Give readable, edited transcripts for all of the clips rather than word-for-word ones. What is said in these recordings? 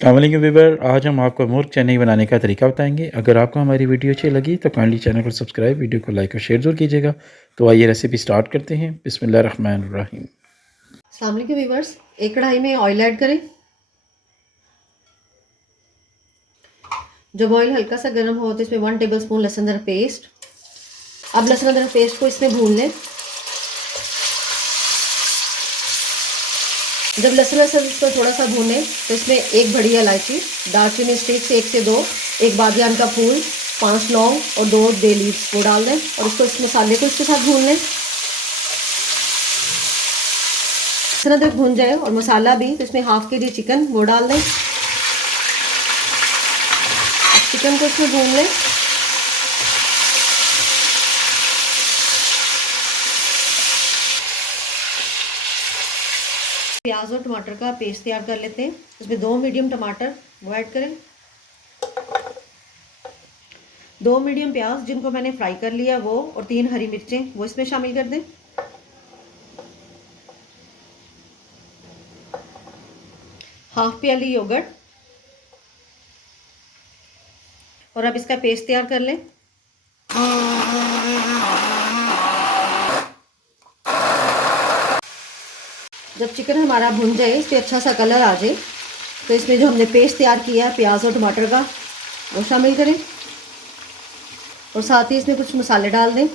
अस्सलामुअलैकुम व्यूअर, आज हम आपको मुर्ग चने बनाने का तरीका बताएंगे। अगर आपको हमारी वीडियो अच्छी लगी तो काइंडली चैनल को सब्सक्राइब, वीडियो को लाइक और शेयर जरूर कीजिएगा। तो आइए रेसिपी स्टार्ट करते हैं। बिस्मिल्लाहिर्रहमानिर्रहीम। अस्सलाम वालेकुम व्यूअर्स, एक कढ़ाई में ऑयल ऐड करें। जब ऑयल हल्का सा गर्म हो तो इसमें 1 टेबलस्पून लहसुन अदरक पेस्ट। अब लहसुन अदरक पेस्ट को इसमें भून लें। जब लहसुन इसको थोड़ा सा भूनें तो इसमें एक बड़ी इलायची, दालचीनी स्टिक्स 1 से 2, एक बादियान का फूल, 5 लौंग और 2 बे लीव्स वो डाल दें और इसको इस मसाले को इसके साथ भून लें। लहसुन अदरक भून जाए और मसाला भी, तो इसमें हाफ के जी चिकन वो डाल दें। चिकन को इसमें भून लें। प्याज और टमाटर का पेस्ट तैयार कर लेते हैं। इसमें 2 मीडियम टमाटर वो ऐड करें, 2 मीडियम प्याज जिनको मैंने फ्राई कर लिया वो, और 3 हरी मिर्चें वो इसमें शामिल कर दें। हाफ प्याली योगर्ट, और अब इसका पेस्ट तैयार कर लें। जब चिकन हमारा भुन जाए, इस पर अच्छा सा कलर आ जाए, तो इसमें जो हमने पेस्ट तैयार किया है प्याज और टमाटर का वो शामिल करें और साथ ही इसमें कुछ मसाले डाल दें।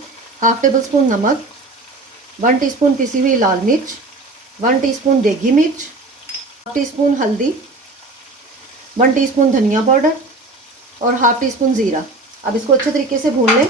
हाफ टेबल स्पून नमक, 1 टीस्पून पिसी हुई लाल मिर्च, 1 टीस्पून देगी मिर्च, हाफ टी स्पून हल्दी, 1 टीस्पून धनिया पाउडर और हाफ टी स्पून ज़ीरा। अब इसको अच्छे तरीके से भून लें।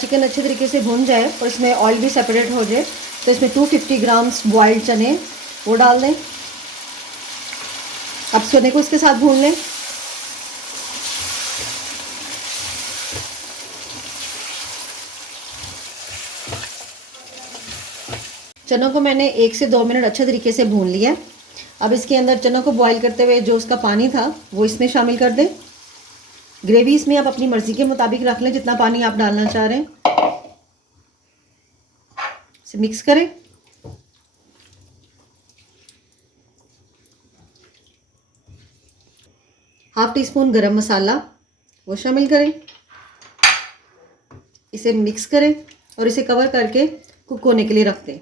चिकन अच्छे तरीके से भून जाए और इसमें ऑयल भी सेपरेट हो जाए, तो इसमें 250 ग्राम्स बॉइल्ड चने वो डाल दें। अब चने को इसके साथ भून लें। चनों को मैंने 1 से 2 मिनट अच्छे तरीके से भून लिया। अब इसके अंदर चनों को बॉईल करते हुए जो उसका पानी था वो इसमें शामिल कर दें। ग्रेवी इसमें आप अपनी मर्ज़ी के मुताबिक रख लें, जितना पानी आप डालना चाह रहे हैं। इसे मिक्स करें। हाफ टी स्पून गरम मसाला वो शामिल करें। इसे मिक्स करें और इसे कवर करके कुक होने के लिए रख दें।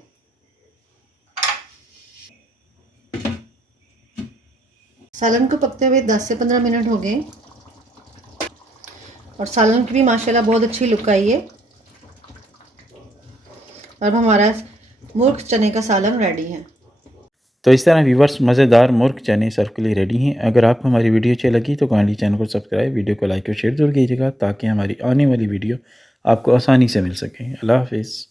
सालन को पकते हुए 10 से 15 मिनट हो गए और सालन की भी माशाल्लाह बहुत अच्छी लुक आई है। अब हमारा मुर्ग चने का सालन रेडी है। तो इस तरह व्यूवर्स, मज़ेदार मुर्ग चने सर्व के लिए रेडी हैं। अगर आपको हमारी वीडियो अच्छी लगी तो काइंडली चैनल को सब्सक्राइब, वीडियो को लाइक और शेयर जरूर कीजिएगा ताकि हमारी आने वाली वीडियो आपको आसानी से मिल सके। अल्लाह हाफिज़।